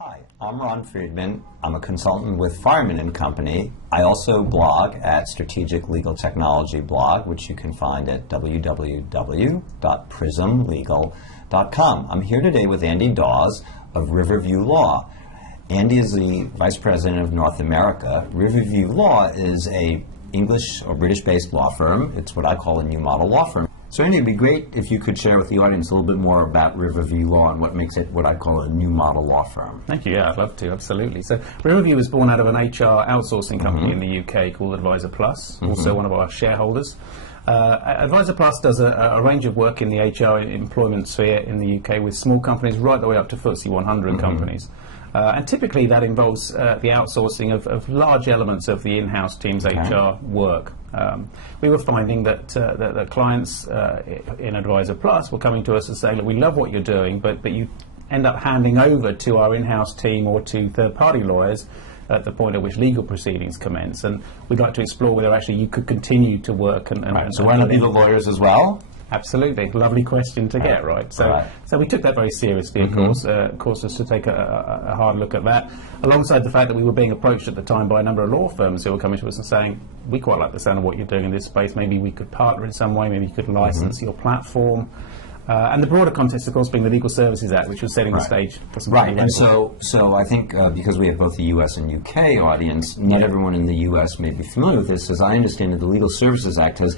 Hi, I'm Ron Friedmann. I'm a consultant with Friedmann and Company. I also blog at Strategic Legal Technology blog, which you can find at www.prismlegal.com. I'm here today with Andy Daws of Riverview Law. Andy is the Vice President of North America. Riverview Law is a English or British-based law firm. It's what I call a new model law firm. So Andy, it'd be great if you could share with the audience a little bit more about Riverview Law and what makes it what I call a new model law firm. Thank you. Yeah, I'd love to. Absolutely. So Riverview was born out of an HR outsourcing company in the UK called Advisor Plus, also one of our shareholders. Advisor Plus does a range of work in the HR employment sphere in the UK with small companies right the way up to FTSE 100 companies. And typically that involves the outsourcing of large elements of the in-house team's HR work. We were finding that clients in Advisor Plus were coming to us and saying, look, we love what you're doing, but you end up handing over to our in-house team or to third-party lawyers at the point at which legal proceedings commence. And we'd like to explore whether actually you could continue to work. So why not be the lawyers as well? Absolutely. Lovely question to get, right? So we took that very seriously, of course, us to take a hard look at that, alongside the fact that we were being approached at the time by a number of law firms who were coming to us and saying, we quite like the sound of what you're doing in this space, maybe we could partner in some way, maybe you could license your platform. And the broader context, of course, being the Legal Services Act, which was setting the stage for some and so I think because we have both the US and UK audience, not everyone in the US may be familiar with this. As I understand it, the Legal Services Act has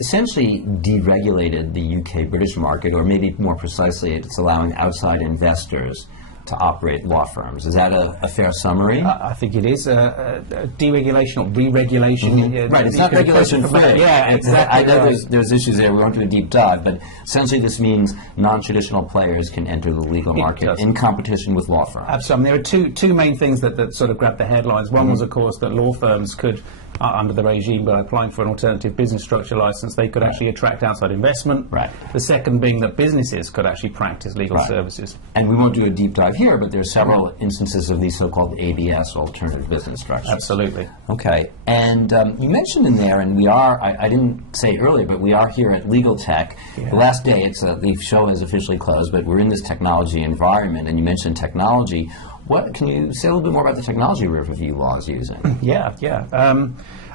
essentially deregulated the UK-British market, or maybe more precisely, it's allowing outside investors to operate law firms. Is that a fair summary? I think it is. Deregulation or re-regulation. Right, it's not regulation-free. Yeah, exactly. I know there's issues there. We won't do a deep dive, but essentially this means non-traditional players can enter the legal market in competition with law firms. Absolutely. There are two main things that sort of grabbed the headlines. One was, of course, that law firms could, under the regime, by applying for an alternative business structure license, they could actually attract outside investment. The second being that businesses could actually practice legal services. And we won't do a deep dive here, but there are several instances of these so-called ABS, alternative business structures. Absolutely. Okay. And you mentioned in there, and we are, I didn't say earlier, but we are here at Legal Tech. The last day, the show has officially closed, but we're in this technology environment, and you mentioned technology. What can you say a little bit more about the technology Riverview Law is using?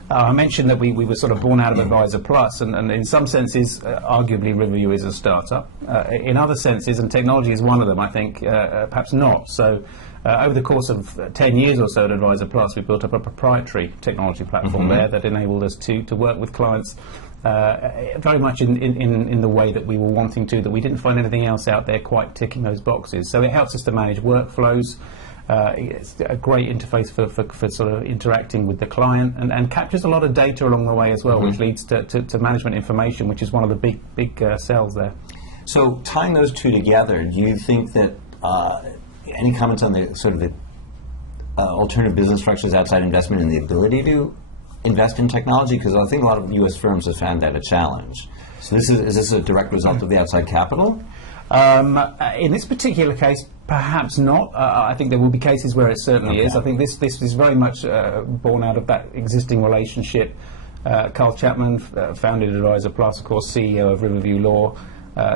I mentioned that we were sort of born out of Advisor Plus, and in some senses, arguably Riverview is a startup. In other senses, and technology is one of them, I think, perhaps not. So over the course of 10 years or so at Advisor Plus, we built up a proprietary technology platform there that enabled us to work with clients very much in the way that we were wanting to, that we didn't find anything else out there quite ticking those boxes. So it helps us to manage workflows. It's a great interface for sort of interacting with the client, and captures a lot of data along the way as well, which leads to management information, which is one of the big sells there. So tying those two together, do you think that any comments on the sort of the alternative business structures, outside investment, and the ability to invest in technology? Because I think a lot of U.S. firms have found that a challenge. So is this a direct result of the outside capital? In this particular case, perhaps not. I think there will be cases where it certainly is. I think this is very much born out of that existing relationship. Carl Chapman founded Advisor Plus, of course, CEO of Riverview Law.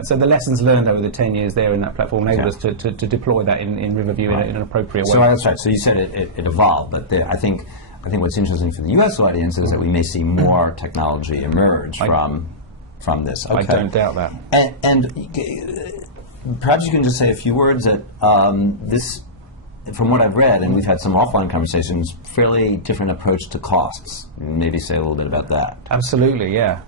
So the lessons learned over the 10 years there in that platform enabled us to deploy that in Riverview in an appropriate way. So that's right. So you said it evolved, but I think what's interesting for the U.S. audience is that we may see more technology emerge from this. I don't doubt that. And perhaps you can just say a few words that this, from what I've read, and we've had some offline conversations, fairly different approach to costs. Maybe say a little bit about that. Absolutely, yeah.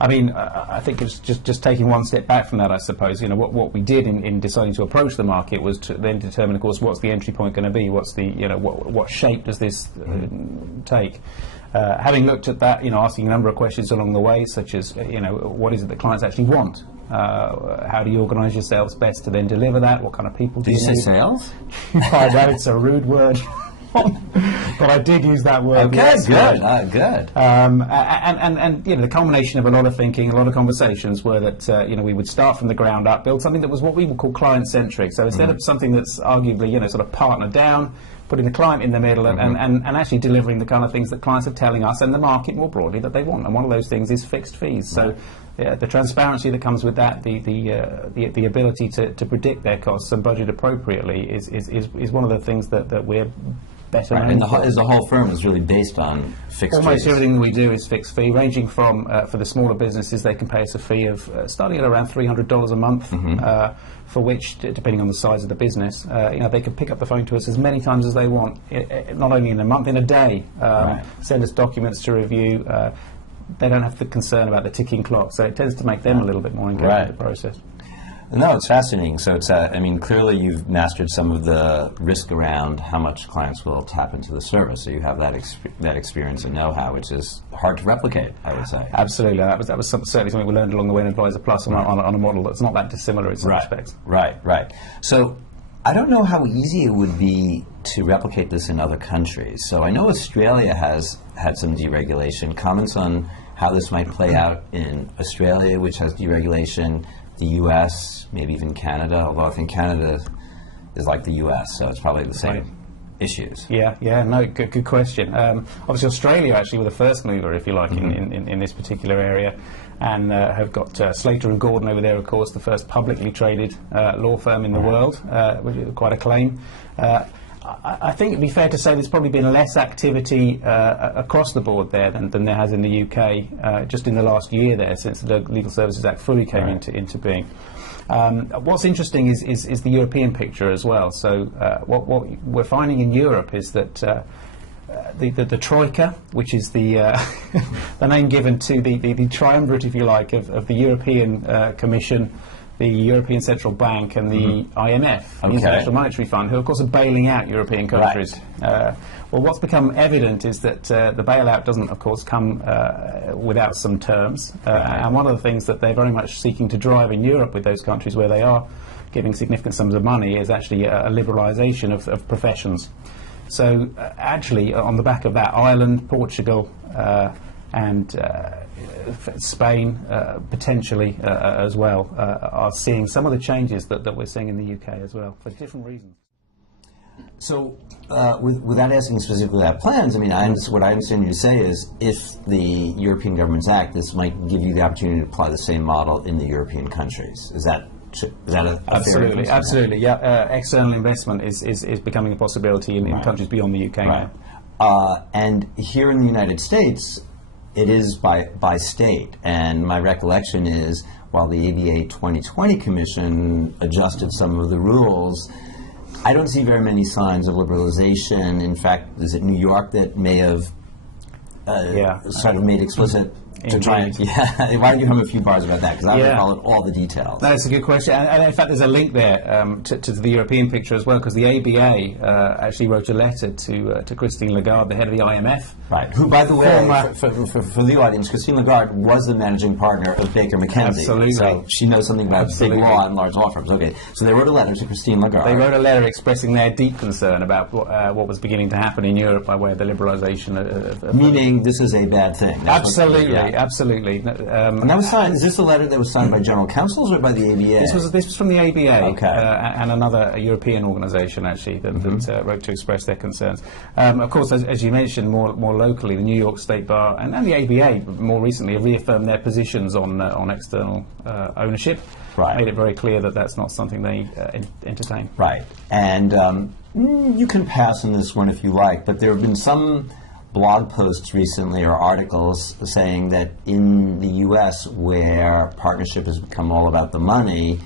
I mean, I think it's just taking one step back from that, I suppose. You know, what we did in deciding to approach the market was to then determine, of course, what's the entry point going to be? What's the, what shape does this take? Having looked at that, asking a number of questions along the way, such as, what is it that clients actually want? How do you organise yourselves best to then deliver that? What kind of people do you say sales? I know it's a rude word, but I did use that word. Okay, yes, good. And the culmination of a lot of thinking, a lot of conversations were that we would start from the ground up, build something that was what we would call client-centric. So instead of something that's arguably sort of partner down, putting the client in the middle and actually delivering the kind of things that clients are telling us and the market more broadly that they want. And one of those things is fixed fees. So the transparency that comes with that, the ability to predict their costs and budget appropriately is one of the things that we're better known for. And the whole firm is really based on fixed Almost fees. everything we do is fixed fee, ranging from, for the smaller businesses, they can pay us a fee of starting at around $300 a month, for which, depending on the size of the business, they can pick up the phone to us as many times as they want, not only in a month, in a day, send us documents to review. They don't have the concern about the ticking clock, so it tends to make them a little bit more engaged with the process. No, it's fascinating. So it's, I mean, clearly you've mastered some of the risk around how much clients will tap into the service. So you have that experience and know-how, which is hard to replicate, I would say. Absolutely. That was certainly something we learned along the way in Advisor Plus on a model that's not that dissimilar in some respects. Right. So I don't know how easy it would be to replicate this in other countries. So I know Australia has had some deregulation. Comments on how this might play out in Australia, which has deregulation, the U.S., maybe even Canada, although I think Canada is like the U.S., so it's probably the same issues. No, good question. Obviously Australia actually were the first mover, if you like, in this particular area, and have got Slater and Gordon over there, of course, the first publicly traded law firm in the world, which is quite a claim. I think it'd be fair to say there's probably been less activity across the board there than there has in the UK just in the last year there, since the Legal Services Act fully came into being. What's interesting is the European picture as well. So what we're finding in Europe is that the Troika, which is the the name given to the triumvirate, if you like, of the European Commission, the European Central Bank and the IMF, the International Monetary Fund, who of course are bailing out European countries. Well, what's become evident is that the bailout doesn't, of course, come without some terms. And one of the things that they're very much seeking to drive in Europe with those countries where they are giving significant sums of money is actually a liberalisation of professions. So actually, on the back of that, Ireland, Portugal and Spain potentially as well are seeing some of the changes that we're seeing in the UK as well, for different reasons. So without asking specifically about plans, I mean, what I understand you to say is if the European governments act, this might give you the opportunity to apply the same model in the European countries. Is that a absolutely, fair absolutely, yeah. External investment is becoming a possibility in countries beyond the UK now. And here in the United States, it is by state, and my recollection is while the ABA 2020 Commission adjusted some of the rules, I don't see very many signs of liberalization. In fact, is it New York that may have sort of made explicit to try and, why don't you have a few bars about that? Because I don't follow all the details. That's a good question. And in fact, there's a link there to the European picture as well, because the ABA actually wrote a letter to Christine Lagarde, the head of the IMF. Right. Who, by the way, for the audience, Christine Lagarde was the managing partner of Baker McKenzie. Absolutely. So she knows something about big law and large law firms. Okay. So they wrote a letter to Christine Lagarde. They wrote a letter expressing their deep concern about what was beginning to happen in Europe by way of the liberalisation of meaning this is a bad thing. That's Absolutely. And that was signed. Is this a letter that was signed by general counsels or by the ABA? This was from the ABA and another European organisation actually that wrote to express their concerns. Of course, as you mentioned, more locally, the New York State Bar and the ABA more recently have reaffirmed their positions on external ownership. Right. Made it very clear that that's not something they entertain. Right. And you can pass on this one if you like, but there have been some blog posts recently or articles saying that in the U.S. where partnership has become all about the money,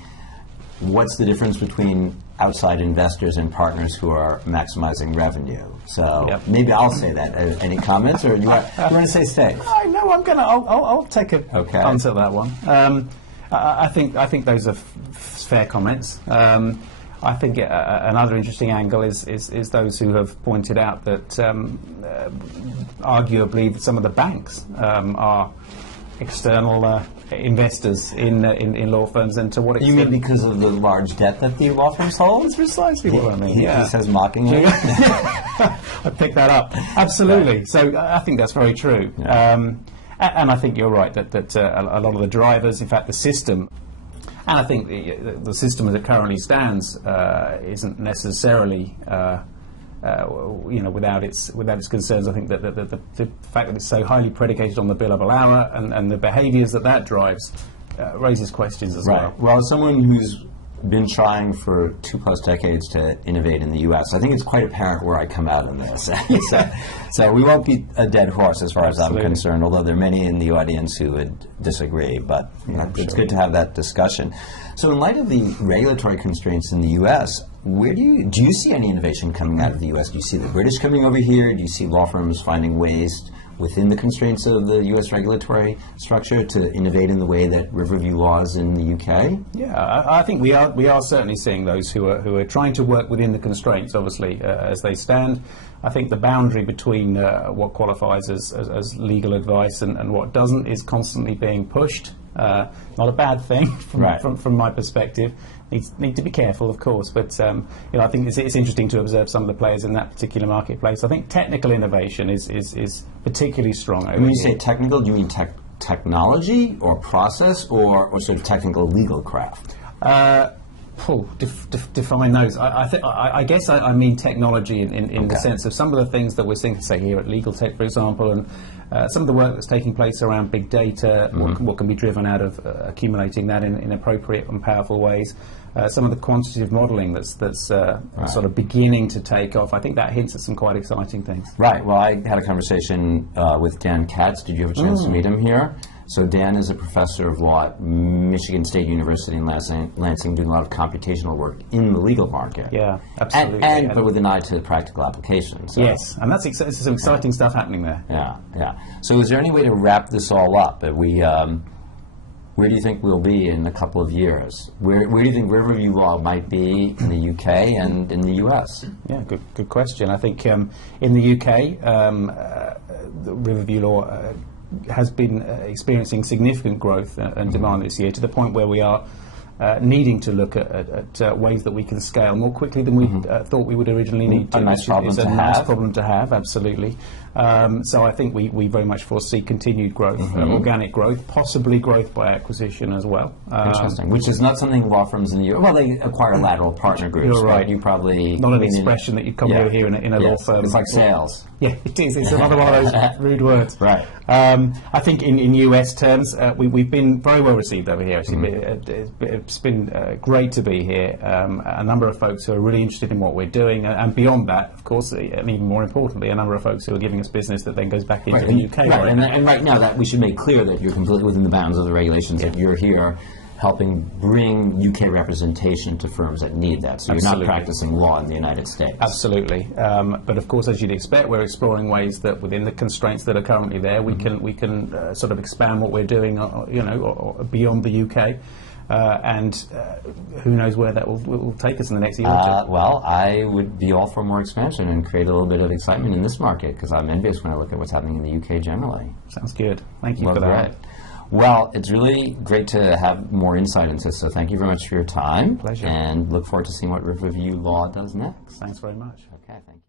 what's the difference between outside investors and partners who are maximizing revenue? So maybe I'll say that. Any comments, or you want to say stay? No, I'll take a answer to that one. I think those are fair comments. I think another interesting angle is those who have pointed out that arguably some of the banks are external investors in law firms, and to what extent? You mean because of the large debt that the law firms hold? That's precisely what I mean. He says mockingly. I picked that up. Absolutely. Right. So I think that's very true. Yeah. And I think you're right that a lot of the drivers, in fact, the system. And I think the system as it currently stands isn't necessarily without its concerns. I think that the fact that it's so highly predicated on the billable hour and the behaviours that drives raises questions as well. Well, as someone who's been trying for 2+ decades to innovate in the U.S., I think it's quite apparent where I come out in this. So we won't beat a dead horse as far as I'm concerned, although there are many in the audience who would disagree, but it's good to have that discussion. So in light of the regulatory constraints in the U.S., where do you see any innovation coming out of the U.S.? Do you see the British coming over here? Do you see law firms finding ways within the constraints of the U.S. regulatory structure to innovate in the way that Riverview Law is in the U.K.? Yeah, I think we are certainly seeing those who are trying to work within the constraints, obviously, as they stand. I think the boundary between what qualifies as legal advice and what doesn't is constantly being pushed. Not a bad thing from my perspective. Need to be careful, of course, but I think it's interesting to observe some of the players in that particular marketplace. I think technical innovation is particularly strong over here. When you say technical, do you mean technology or process or sort of technical legal craft? Define those. I guess I mean technology in the sense of some of the things that we're seeing, say here at Legal Tech, for example, and some of the work that's taking place around big data, what can be driven out of accumulating that in appropriate and powerful ways. Some of the quantitative modelling that's sort of beginning to take off. I think that hints at some quite exciting things. Right. Well, I had a conversation with Dan Katz. Did you have a chance to meet him here? So Dan is a professor of law at Michigan State University in Lansing, doing a lot of computational work in the legal market. Yeah, absolutely. But with an eye to practical applications. So. Yes, and that's some exciting stuff happening there. Yeah. So is there any way to wrap this all up? Where do you think we'll be in a couple of years? Where do you think Riverview Law might be in the UK and in the US? Yeah, good question. I think in the UK, the Riverview Law has been experiencing significant growth and demand this year, to the point where we are needing to look at ways that we can scale more quickly than we thought we would originally need to. A nice problem to have. Nice problem to have, absolutely. So I think we very much foresee continued growth, organic growth, possibly growth by acquisition as well. Interesting. Which is not something law firms in the U.S. Well, they acquire lateral partner groups. You're right. You probably not an expression that you'd come over here in a law firm. It's like sales. Yeah, it is. It's another one of those rude words. Right. I think in US terms, we've been very well received over here. It's been great to be here. A number of folks who are really interested in what we're doing, and beyond that, of course, and even more importantly, a number of folks who are giving us business that then goes back into the UK. Right. And right now, that we should make clear that you're completely within the bounds of the regulations, that you're here helping bring UK representation to firms that need that. So you're not practicing law in the United States. Absolutely. But of course, as you'd expect, we're exploring ways that within the constraints that are currently there, we can sort of expand what we're doing, beyond the UK. And who knows where that will take us in the next year or two. Well, I would be all for more expansion and create a little bit of excitement in this market, because I'm envious when I look at what's happening in the UK generally. Sounds good. Thank you for that. Well, it's really great to have more insight into this, so thank you very much for your time. Pleasure. And look forward to seeing what Riverview Law does next. Thanks very much. Okay, thank you.